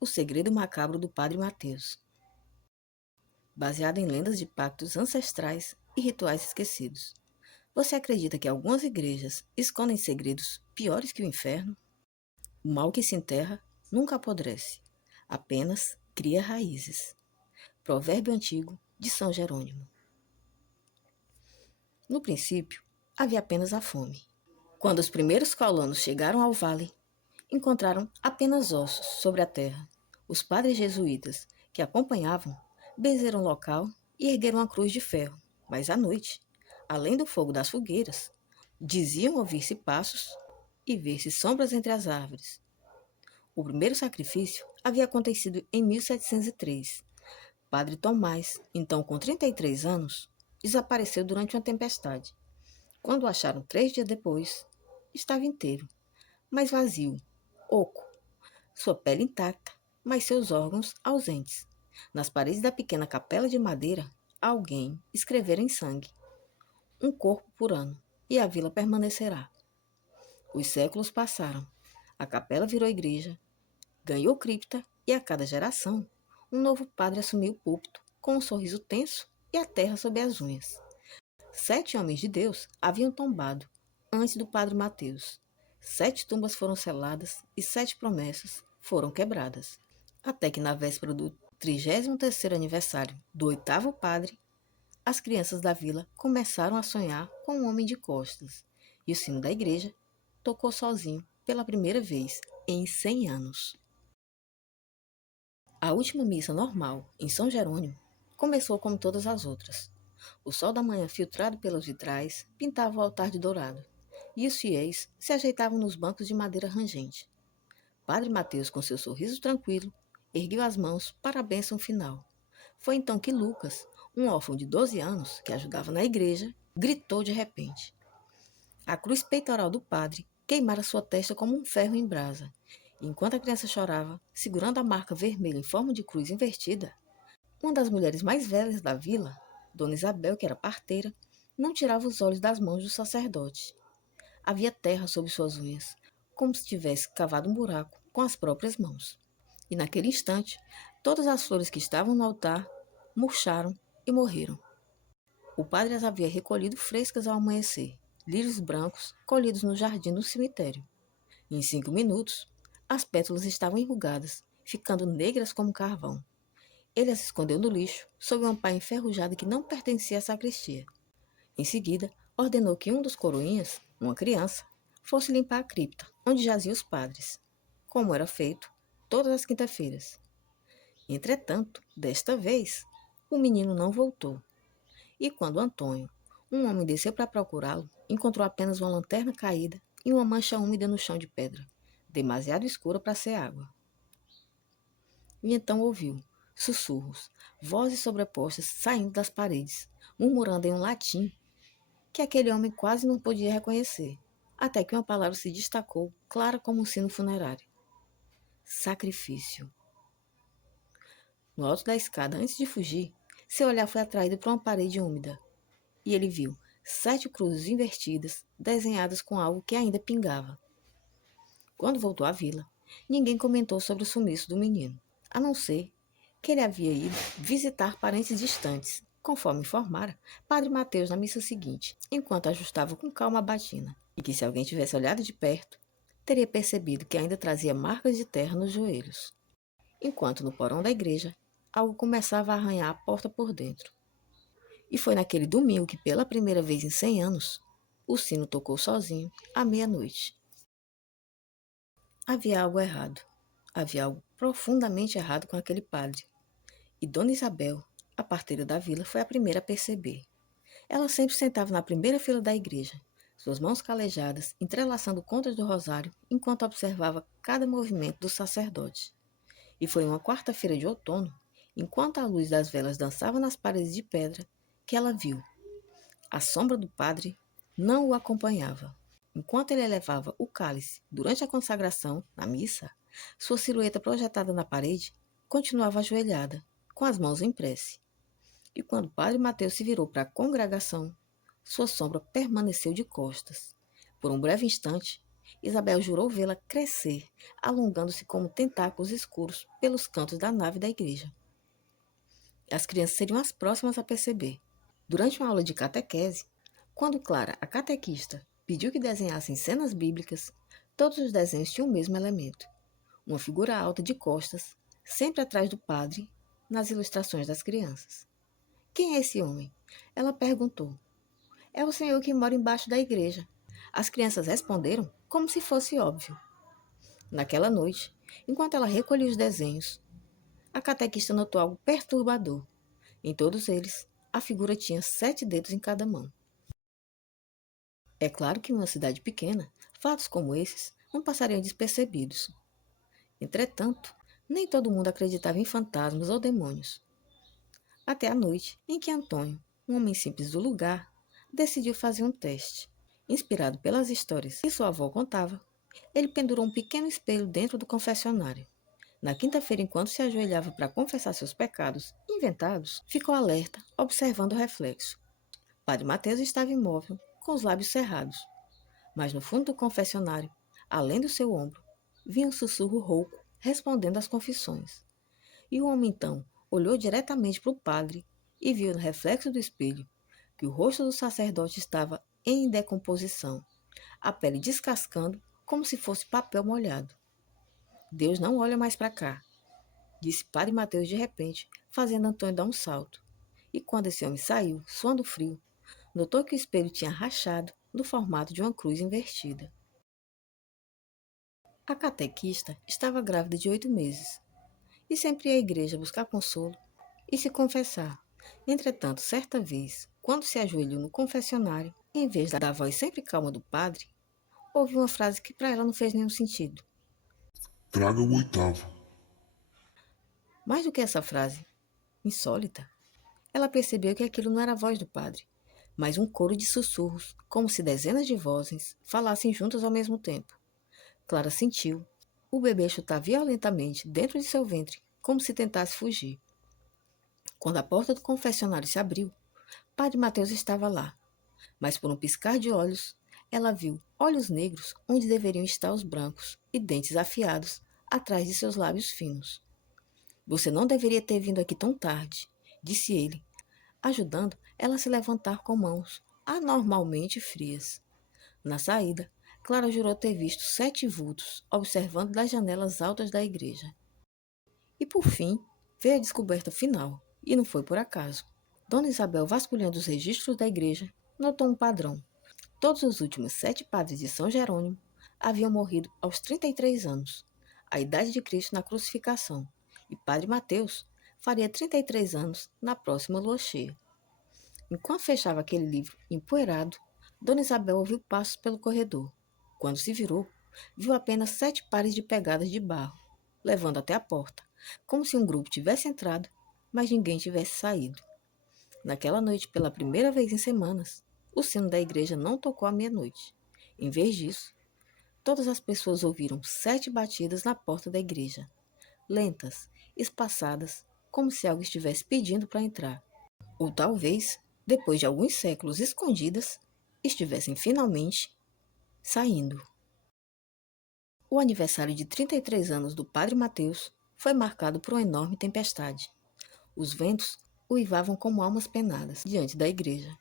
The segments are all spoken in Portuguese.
O Segredo Macabro do Padre Mateus, baseado em lendas de pactos ancestrais e rituais esquecidos. Você acredita que algumas igrejas escondem segredos piores que o inferno? O mal que se enterra nunca apodrece, apenas cria raízes. Provérbio antigo de São Jerônimo. No princípio, havia apenas a fome. Quando os primeiros colonos chegaram ao vale, encontraram apenas ossos sobre a terra. Os padres jesuítas que acompanhavam benzeram o local e ergueram a cruz de ferro. Mas à noite, além do fogo das fogueiras, diziam ouvir-se passos e ver-se sombras entre as árvores. O primeiro sacrifício havia acontecido em 1703. Padre Tomás, então com 33 anos, desapareceu durante uma tempestade. Quando o acharam 3 dias depois, estava inteiro, mas vazio, oco, sua pele intacta, mas seus órgãos ausentes. Nas paredes da pequena capela de madeira, alguém escrevera em sangue: um corpo por ano, e a vila permanecerá. Os séculos passaram. A capela virou igreja, ganhou cripta e a cada geração, um novo padre assumiu o púlpito com um sorriso tenso e a terra sob as unhas. 7 homens de Deus haviam tombado antes do padre Mateus. 7 tumbas foram seladas e 7 promessas foram quebradas. Até que na véspera do 33º aniversário do 8º padre, as crianças da vila começaram a sonhar com um homem de costas, e o sino da igreja tocou sozinho pela primeira vez em 100 anos. A última missa normal, em São Jerônimo, começou como todas as outras. O sol da manhã, filtrado pelos vitrais, pintava o altar de dourado, e os fiéis se ajeitavam nos bancos de madeira rangente. Padre Mateus, com seu sorriso tranquilo, ergueu as mãos para a bênção final. Foi então que Lucas, um órfão de 12 anos, que ajudava na igreja, gritou de repente. A cruz peitoral do padre queimara sua testa como um ferro em brasa. E enquanto a criança chorava, segurando a marca vermelha em forma de cruz invertida, uma das mulheres mais velhas da vila, Dona Isabel, que era parteira, não tirava os olhos das mãos do sacerdote. Havia terra sob suas unhas, como se tivesse cavado um buraco com as próprias mãos. E naquele instante, todas as flores que estavam no altar murcharam e morreram. O padre as havia recolhido frescas ao amanhecer, lírios brancos colhidos no jardim do cemitério. E em 5 minutos, as pétalas estavam enrugadas, ficando negras como carvão. Ele as escondeu no lixo, sob uma pá enferrujada que não pertencia à sacristia. Em seguida, ordenou que um dos coroinhas, uma criança, fosse limpar a cripta, onde jaziam os padres, como era feito todas as quinta-feiras. Entretanto, desta vez, o menino não voltou. E quando Antônio, um homem, desceu para procurá-lo, encontrou apenas uma lanterna caída e uma mancha úmida no chão de pedra, demasiado escura para ser água. E então ouviu sussurros, vozes sobrepostas saindo das paredes, murmurando em um latim que aquele homem quase não podia reconhecer, até que uma palavra se destacou, clara como um sino funerário. Sacrifício. No alto da escada, antes de fugir, seu olhar foi atraído por uma parede úmida, e ele viu 7 cruzes invertidas, desenhadas com algo que ainda pingava. Quando voltou à vila, ninguém comentou sobre o sumiço do menino, a não ser que ele havia ido visitar parentes distantes, conforme informara Padre Mateus na missa seguinte, enquanto ajustava com calma a batina, e que se alguém tivesse olhado de perto, teria percebido que ainda trazia marcas de terra nos joelhos. Enquanto no porão da igreja, algo começava a arranhar a porta por dentro. E foi naquele domingo que, pela primeira vez em 100 anos, o sino tocou sozinho, à meia-noite. Havia algo errado. Havia algo profundamente errado com aquele padre. E Dona Isabel, a parteira da vila, foi a primeira a perceber. Ela sempre sentava na primeira fila da igreja, suas mãos calejadas, entrelaçando contas do rosário, enquanto observava cada movimento do sacerdote. E foi uma quarta-feira de outono, enquanto a luz das velas dançava nas paredes de pedra, que ela viu. A sombra do padre não o acompanhava. Enquanto ele elevava o cálice durante a consagração, na missa, sua silhueta projetada na parede continuava ajoelhada, com as mãos em prece. E quando o padre Mateus se virou para a congregação, sua sombra permaneceu de costas. Por um breve instante, Isabel jurou vê-la crescer, alongando-se como tentáculos escuros pelos cantos da nave da igreja. As crianças seriam as próximas a perceber. Durante uma aula de catequese, quando Clara, a catequista, pediu que desenhassem cenas bíblicas, todos os desenhos tinham o mesmo elemento: uma figura alta de costas, sempre atrás do padre, nas ilustrações das crianças. Quem é esse homem? Ela perguntou. É o senhor que mora embaixo da igreja. As crianças responderam como se fosse óbvio. Naquela noite, enquanto ela recolhia os desenhos, a catequista notou algo perturbador. Em todos eles, a figura tinha 7 dedos em cada mão. É claro que em uma cidade pequena, fatos como esses não passariam despercebidos. Entretanto, nem todo mundo acreditava em fantasmas ou demônios. Até a noite em que Antônio, um homem simples do lugar, decidiu fazer um teste. Inspirado pelas histórias que sua avó contava, ele pendurou um pequeno espelho dentro do confessionário. Na quinta-feira, enquanto se ajoelhava para confessar seus pecados inventados, ficou alerta, observando o reflexo. Padre Mateus estava imóvel, com os lábios cerrados. Mas no fundo do confessionário, além do seu ombro, vinha um sussurro rouco, respondendo às confissões. E o homem então olhou diretamente para o padre e viu no reflexo do espelho que o rosto do sacerdote estava em decomposição, a pele descascando como se fosse papel molhado. Deus não olha mais para cá, disse Padre Mateus de repente, fazendo Antônio dar um salto. E quando esse homem saiu, suando frio, notou que o espelho tinha rachado no formato de uma cruz invertida. A catequista estava grávida de 8 meses e sempre ia à igreja buscar consolo e se confessar. Entretanto, certa vez, quando se ajoelhou no confessionário, em vez da voz sempre calma do padre, ouviu uma frase que para ela não fez nenhum sentido. Traga o oitavo. Mais do que essa frase, insólita, ela percebeu que aquilo não era a voz do padre, mas um coro de sussurros, como se dezenas de vozes falassem juntas ao mesmo tempo. Clara sentiu o bebê chutar violentamente dentro de seu ventre, como se tentasse fugir. Quando a porta do confessionário se abriu, Padre Mateus estava lá, mas por um piscar de olhos, ela viu olhos negros onde deveriam estar os brancos e dentes afiados atrás de seus lábios finos. Você não deveria ter vindo aqui tão tarde, disse ele, ajudando ela a se levantar com mãos anormalmente frias. Na saída, Clara jurou ter visto 7 vultos observando das janelas altas da igreja. E por fim, veio a descoberta final, e não foi por acaso. Dona Isabel, vasculhando os registros da igreja, notou um padrão. Todos os últimos 7 padres de São Jerônimo haviam morrido aos 33 anos, a idade de Cristo na crucificação, e Padre Mateus faria 33 anos na próxima lua cheia. Enquanto fechava aquele livro empoeirado, Dona Isabel ouviu passos pelo corredor. Quando se virou, viu apenas 7 pares de pegadas de barro, levando até a porta, como se um grupo tivesse entrado, mas ninguém tivesse saído. Naquela noite, pela primeira vez em semanas, o sino da igreja não tocou à meia-noite. Em vez disso, todas as pessoas ouviram 7 batidas na porta da igreja, lentas, espaçadas, como se algo estivesse pedindo para entrar. Ou talvez, depois de alguns séculos escondidas, estivessem finalmente saindo. O aniversário de 33 anos do Padre Mateus foi marcado por uma enorme tempestade. Os ventos uivavam como almas penadas diante da igreja.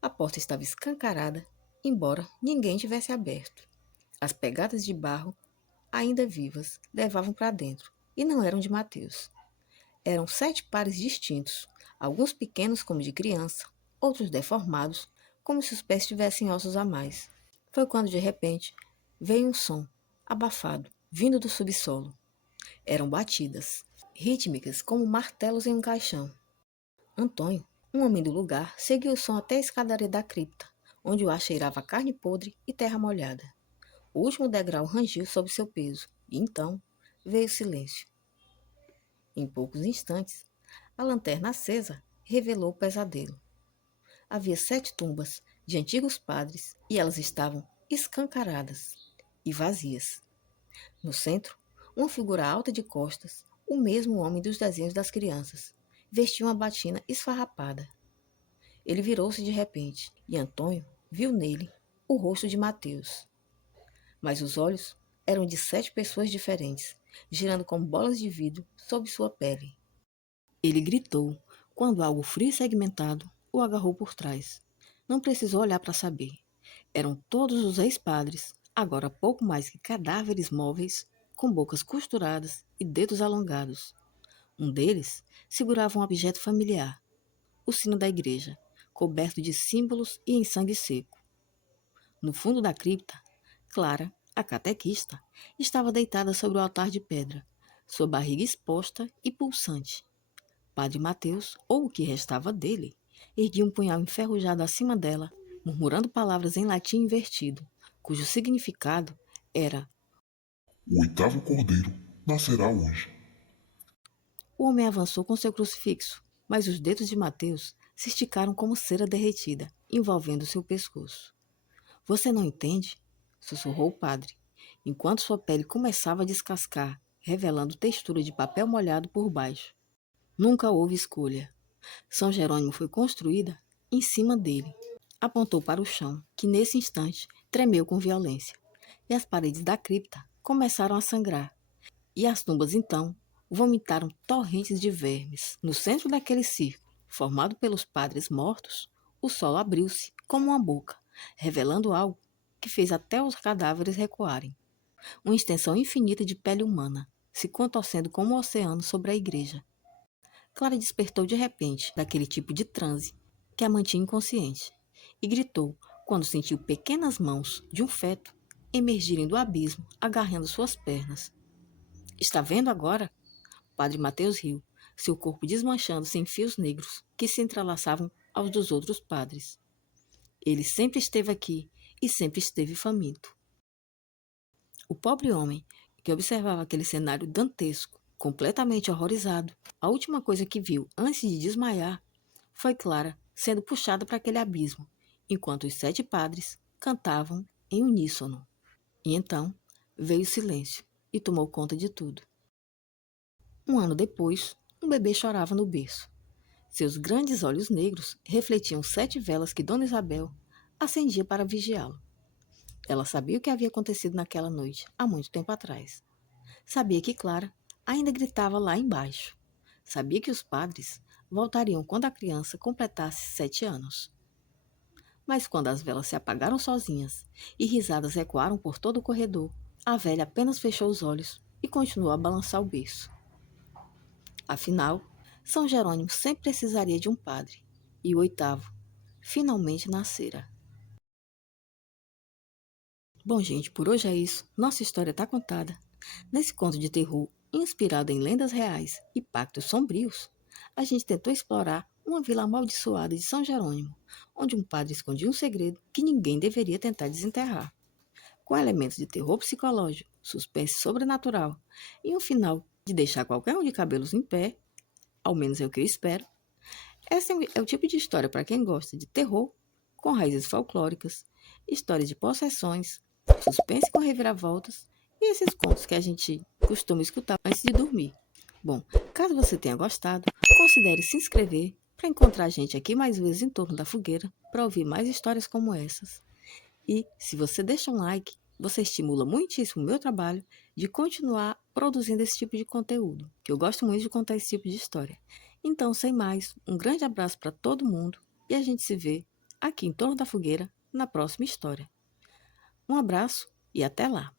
A porta estava escancarada, embora ninguém tivesse aberto. As pegadas de barro, ainda vivas, levavam para dentro, e não eram de Mateus. Eram 7 pares distintos, alguns pequenos como de criança, outros deformados, como se os pés tivessem ossos a mais. Foi quando, de repente, veio um som, abafado, vindo do subsolo. Eram batidas, rítmicas como martelos em um caixão. Antônio, um homem do lugar, seguiu o som até a escadaria da cripta, onde o ar cheirava carne podre e terra molhada. O último degrau rangiu sob seu peso, e então veio o silêncio. Em poucos instantes, a lanterna acesa revelou o pesadelo. Havia 7 tumbas de antigos padres e elas estavam escancaradas e vazias. No centro, uma figura alta de costas, o mesmo homem dos desenhos das crianças, vestia uma batina esfarrapada. Ele virou-se de repente e Antônio viu nele o rosto de Mateus. mas os olhos eram de 7 pessoas diferentes, girando como bolas de vidro sob sua pele. Ele gritou quando algo frio e segmentado o agarrou por trás. Não precisou olhar para saber. Eram todos os ex-padres, agora pouco mais que cadáveres móveis, com bocas costuradas e dedos alongados. Um deles segurava um objeto familiar, o sino da igreja, coberto de símbolos e em sangue seco. No fundo da cripta, Clara, a catequista, estava deitada sobre o altar de pedra, sua barriga exposta e pulsante. Padre Mateus, ou o que restava dele, erguia um punhal enferrujado acima dela, murmurando palavras em latim invertido, cujo significado era: O oitavo cordeiro nascerá hoje. o homem avançou com seu crucifixo, mas os dedos de Mateus se esticaram como cera derretida, envolvendo seu pescoço. Você não entende? Sussurrou o padre, enquanto sua pele começava a descascar, revelando textura de papel molhado por baixo. Nunca houve escolha. São Jerônimo foi construída em cima dele. Apontou para o chão, que nesse instante tremeu com violência, e as paredes da cripta começaram a sangrar, e as tumbas então vomitaram torrentes de vermes. No centro daquele círculo, formado pelos padres mortos, o solo abriu-se como uma boca, revelando algo que fez até os cadáveres recuarem. Uma extensão infinita de pele humana, se contorcendo como o oceano sobre a igreja. Clara despertou de repente daquele tipo de transe que a mantinha inconsciente e gritou quando sentiu pequenas mãos de um feto emergirem do abismo, agarrando suas pernas. Está vendo agora? O padre Mateus riu, seu corpo desmanchando-se em fios negros que se entrelaçavam aos dos outros padres. Ele sempre esteve aqui e sempre esteve faminto. O pobre homem, que observava aquele cenário dantesco, completamente horrorizado, a última coisa que viu antes de desmaiar foi Clara sendo puxada para aquele abismo, enquanto os 7 padres cantavam em uníssono. E então veio o silêncio e tomou conta de tudo. Um ano depois, um bebê chorava no berço. Seus grandes olhos negros refletiam 7 velas que Dona Isabel acendia para vigiá-lo. Ela sabia o que havia acontecido naquela noite, há muito tempo atrás. Sabia que Clara ainda gritava lá embaixo. Sabia que os padres voltariam quando a criança completasse 7 anos. Mas quando as velas se apagaram sozinhas e risadas ecoaram por todo o corredor, a velha apenas fechou os olhos e continuou a balançar o berço. Afinal, São Jerônimo sempre precisaria de um padre, e o oitavo finalmente nascera. Bom, gente, por hoje é isso. Nossa história está contada. Nesse conto de terror, inspirado em lendas reais e pactos sombrios, a gente tentou explorar uma vila amaldiçoada de São Jerônimo, onde um padre escondia um segredo que ninguém deveria tentar desenterrar. Com elementos de terror psicológico, suspense sobrenatural e um final de deixar qualquer um de cabelos em pé, ao menos é o que eu espero. Esse é o tipo de história para quem gosta de terror, com raízes folclóricas, histórias de possessões, suspense com reviravoltas e esses contos que a gente costuma escutar antes de dormir. Bom, caso você tenha gostado, considere se inscrever para encontrar a gente aqui mais vezes em torno da fogueira para ouvir mais histórias como essas. E se você deixa um like, você estimula muitíssimo o meu trabalho de continuar produzindo esse tipo de conteúdo, que eu gosto muito de contar esse tipo de história. Então, sem mais, um grande abraço para todo mundo e a gente se vê aqui em torno da fogueira na próxima história. Um abraço e até lá!